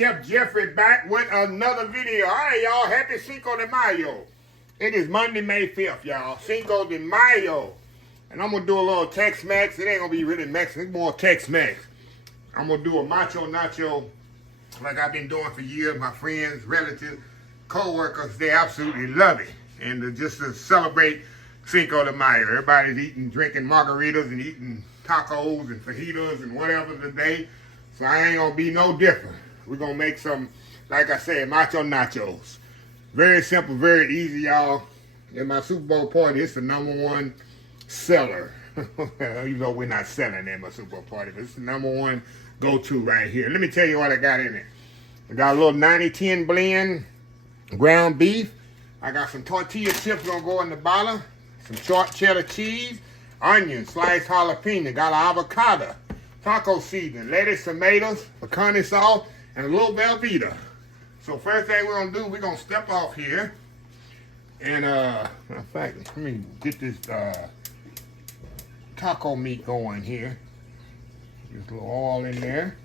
Chef Jeffrey back with another video. All right, y'all. Happy Cinco de Mayo. It is Monday, May 5th, y'all. Cinco de Mayo. And I'm going to do a little Tex Mex. It ain't going to be really Mexican. It's more Tex Mex. I'm going to do a macho nacho like I've been doing for years. My friends, relatives, co-workers, they absolutely love it. And just to celebrate Cinco de Mayo, everybody's eating, drinking margaritas and eating tacos and fajitas and whatever today. So I ain't going to be no different. We're going to make some, like I said, macho nachos. Very simple, very easy, y'all. In my Super Bowl party, it's the #1 seller. Even though we're not selling at my Super Bowl party, but it's the #1 go-to right here. Let me tell you what I got in it. I got a little 90-10 blend ground beef. I got some tortilla chips gonna go in the bottom. Some short cheddar cheese, onion, sliced jalapeno. Got an avocado, taco seasoning, lettuce, tomatoes, picante sauce, and a little velvetta. So first thing we're gonna do, we're gonna step off here. And in fact, let me get this taco meat going here. Just a little oil in there.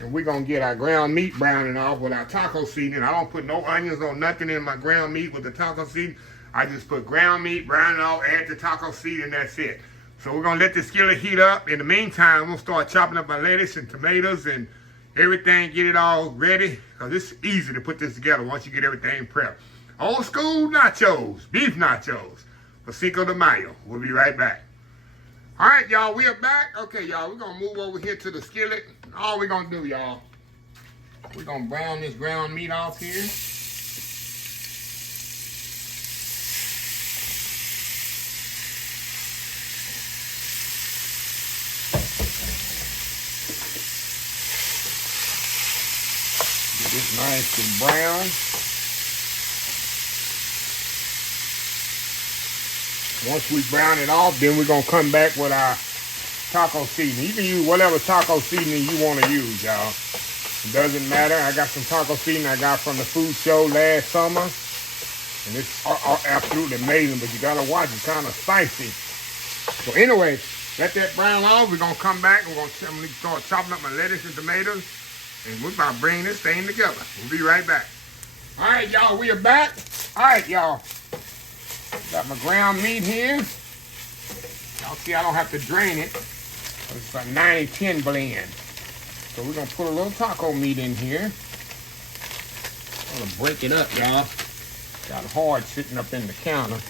And we're gonna get our ground meat browning off with our taco seasoning. I don't put no onions or nothing in my ground meat with the taco seasoning. I just put ground meat, brown it off, add the taco seasoning, that's it. So we're gonna let the skillet heat up. In the meantime, we'll start chopping up our lettuce and tomatoes and everything, get it all ready. Cause it's easy to put this together once you get everything prepped. Old school nachos, beef nachos for Cinco de Mayo. We'll be right back. All right, y'all, we are back. Okay, y'all, we're gonna move over here to the skillet. All we're gonna do, y'all, we're gonna brown this ground meat off here. Get it nice and brown. Once we brown it off, then we're gonna come back with our taco seasoning. You can use whatever taco seasoning you want to use, y'all. It doesn't matter. I got some taco seasoning I got from the food show last summer. And it's absolutely amazing, but you gotta watch it, kind of spicy. So anyway, let that brown off. We're gonna come back. I'm gonna start chopping up my lettuce and tomatoes. And we're about to bring this thing together. We'll be right back. All right, y'all, we are back. All right, y'all. Got my ground meat here. Y'all see I don't have to drain it. It's a 90-10 blend. So we're going to put a little taco meat in here. I'm going to break it up, y'all. Got hard sitting up in the counter.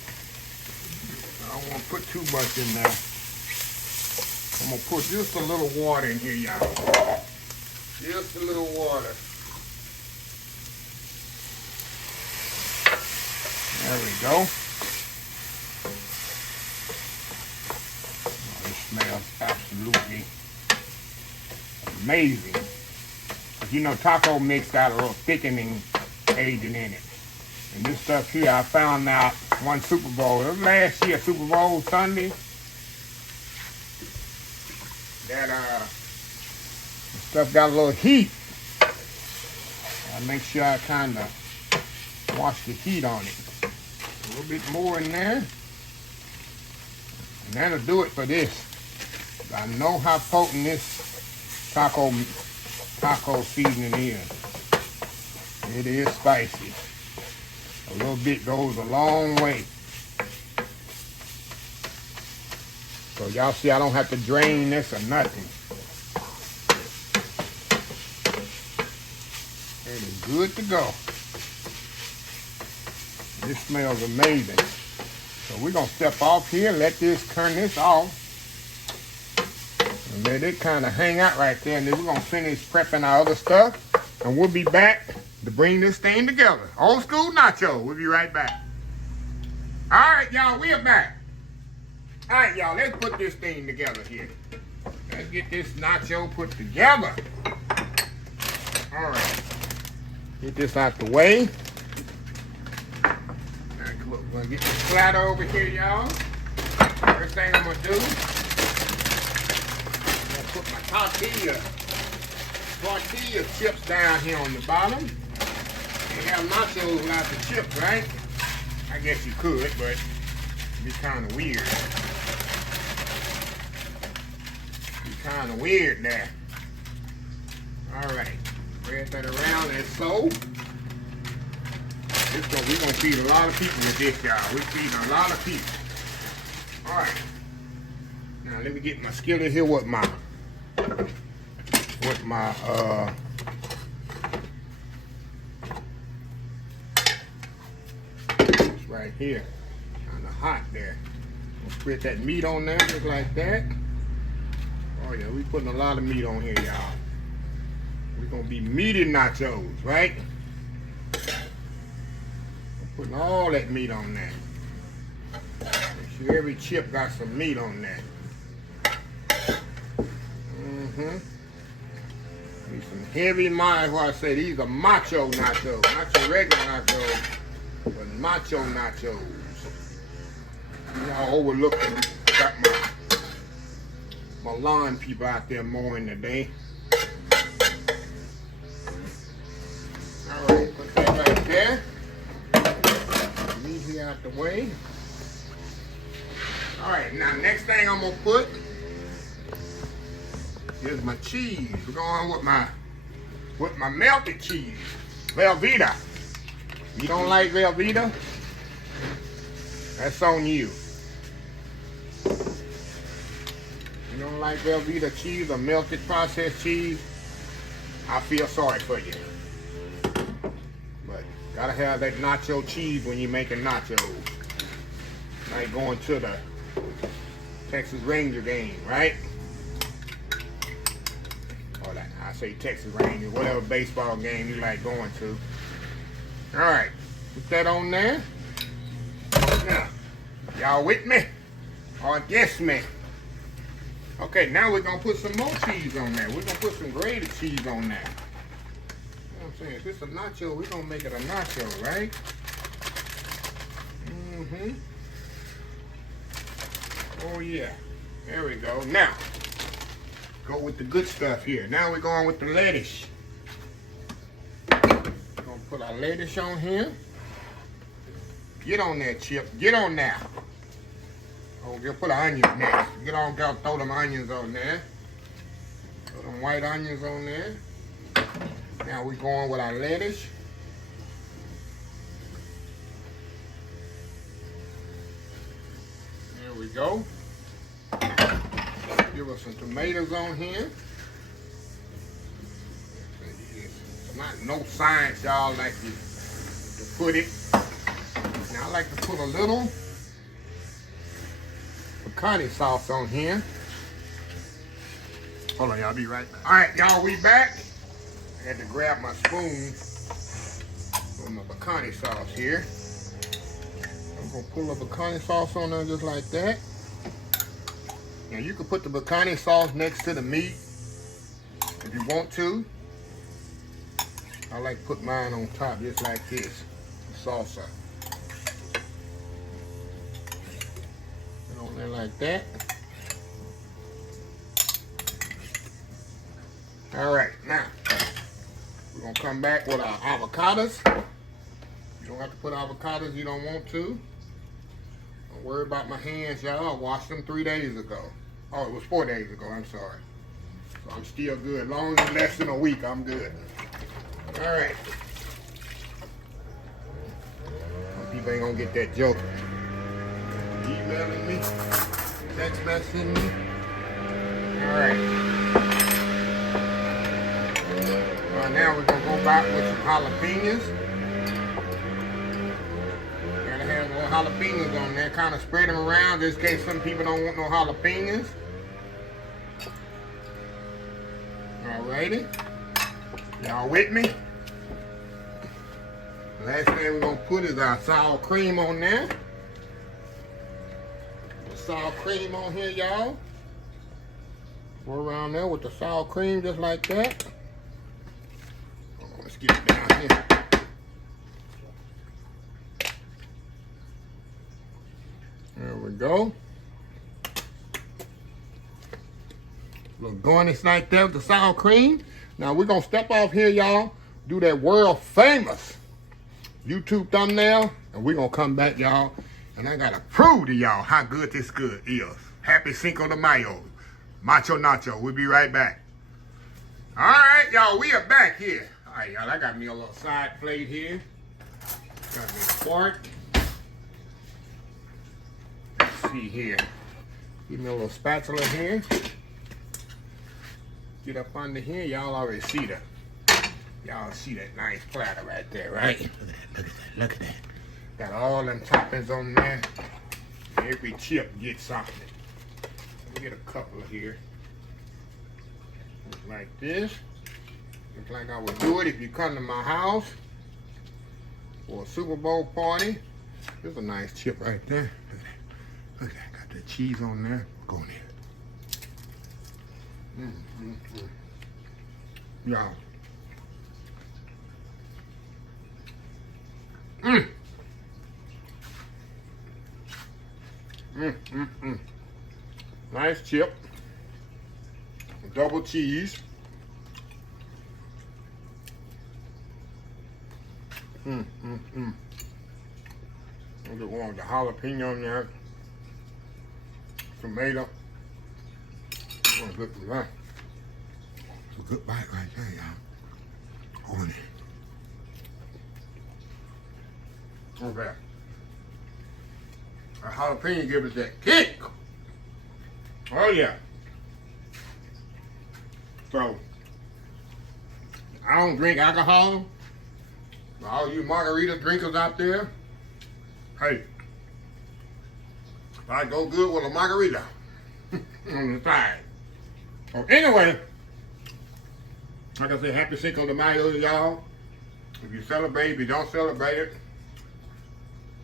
I don't want to put too much in there. I'm going to put just a little water in here, y'all. Just a little water. There we go. Smells absolutely amazing. You know, taco mix got a little thickening agent in it. And this stuff here, I found out one Super Bowl, it was last year, Super Bowl Sunday, that the stuff got a little heat. I make sure I kind of wash the heat on it. A little bit more in there. And that'll do it for this. I know how potent this taco seasoning is. It is spicy. A little bit goes a long way. So y'all see I don't have to drain this or nothing. It is good to go. This smells amazing. So we're going to step off here, let this, turn this off. And let it kind of hang out right there. And then we're going to finish prepping our other stuff. And we'll be back to bring this thing together. Old school nacho. We'll be right back. All right, y'all, we are back. All right, y'all, let's put this thing together here. Let's get this nacho put together. All right. Get this out the way. We're gonna get this platter over here, y'all. First thing I'm gonna do, I'm gonna put my tortilla chips down here on the bottom. You have nachos without the chips, right? I guess you could, but it'd be kind of weird. It'd be kind of weird there. All right. Spread that around and so. We're gonna feed a lot of people with this, y'all. We're feeding a lot of people. All right. Now let me get my skillet here with my it's right here. Kinda hot there. We'll spread that meat on there just like that. Oh yeah, we putting a lot of meat on here, y'all. We're gonna be meaty nachos, right? Putting all that meat on there. Make sure every chip got some meat on there. Need some heavy miles. Why I say these are macho nachos, not your regular nachos, but macho nachos. Y'all overlooking. Got my lawn people out there mowing today. All right, put that right there. Meat here out the way. All right, now next thing I'm gonna put is my cheese. We're going with my melted cheese, velvetta. You don't like velvetta? That's on you. You don't like velvetta cheese or melted processed cheese? I feel sorry for you. But gotta have that nacho cheese when you're making nachos. Like going to the Texas Ranger game, right? Or that, I say Texas Ranger, whatever baseball game you like going to. All right, put that on there. Now, y'all with me? Or against me? Okay, now we're gonna put some more cheese on there. We're gonna put some grated cheese on there. You know what I'm saying? If it's a nacho, we're gonna make it a nacho, right? Oh yeah, there we go. Now, go with the good stuff here. Now we're going with the lettuce. We're gonna put our lettuce on here. Get on there, Chip. Get on there. Oh, we'll put an onion next. Get on, go throw them onions on there. Throw them white onions on there. Now we're going with our lettuce. There we go. Give us some tomatoes on here. It's not no science, y'all, like to put it. Now I like to put a little picante sauce on here. Hold on, y'all, be right back. All right, y'all, we back. I had to grab my spoon with my picante sauce here. I'm gonna pull the picante sauce on there just like that. Now you can put the picante sauce next to the meat if you want to. I like to put mine on top just like this, salsa. Put on there like that. All right, now we're gonna come back with our avocados. You don't have to put avocados if you don't want to. Don't worry about my hands, y'all. I washed them 3 days ago. Oh, it was 4 days ago, I'm sorry. So I'm still good. As long as it's less than a week, I'm good. All right. People ain't gonna get that joke. Emailing me, text messaging me. All right. Now we're gonna go back with some jalapenos. Gotta have little jalapenos on there. Kind of spread them around just in case some people don't want no jalapenos. Alrighty. Y'all with me? Last thing we're gonna put is our sour cream on there. The sour cream on here, y'all. Go around there with the sour cream just like that. Oh, let's get it down here. There we go. Little garnish like that with the sour cream. Now we're gonna step off here, y'all. Do that world famous YouTube thumbnail, and we're gonna come back, y'all. And I gotta prove to y'all how good this good is. Happy Cinco de Mayo, Macho Nacho. We'll be right back. All right, y'all, we are back here. Alright, y'all, I got me a little side plate here. Got me a fork. Let's see here. Give me a little spatula here. Get up under here. Y'all already see that. Y'all see that nice platter right there, right? Look at that, look at that, look at that. Got all them toppings on there. Every chip gets something. Let me get a couple here. Like this. Looks like I would do it if you come to my house for a Super Bowl party. There's a nice chip right there. Look at that. Got the cheese on there. Go in there. Y'all. Nice chip. Double cheese. I just want the jalapeno on there. Tomato. Look at that. It's a good bite right there, y'all. On it. Okay. A jalapeno gives us that kick. Oh yeah. So, I don't drink alcohol. For all you margarita drinkers out there, hey, I go good with a margarita on the side. So anyway, like I said, happy Cinco de Mayo, y'all. If you celebrate, if you don't celebrate it,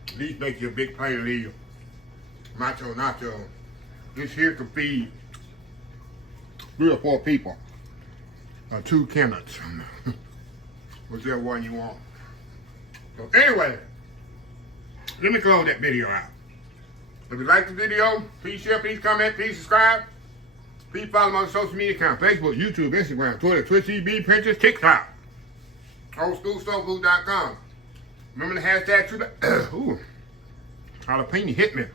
at least make you a big plate of these Macho Nachos. This here could feed 3 or 4 people. Or 2 Kennets. Whichever one you want. So anyway, let me close that video out. If you like the video, please share, please comment, please subscribe. Please follow me on social media accounts: Facebook, YouTube, Instagram, Twitter, Twitch TV, Pinterest, TikTok. OldSchoolSoulFood.com. Remember the hashtag ooh, jalapeno hit me.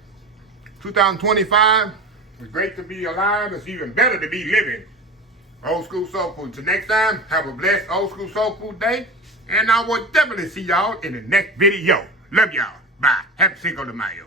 2025, it's great to be alive. It's even better to be living. Old School Soul Food. Till next time, have a blessed Old School Soul Food day. And I will definitely see y'all in the next video. Love y'all. Bye. Happy Cinco de Mayo.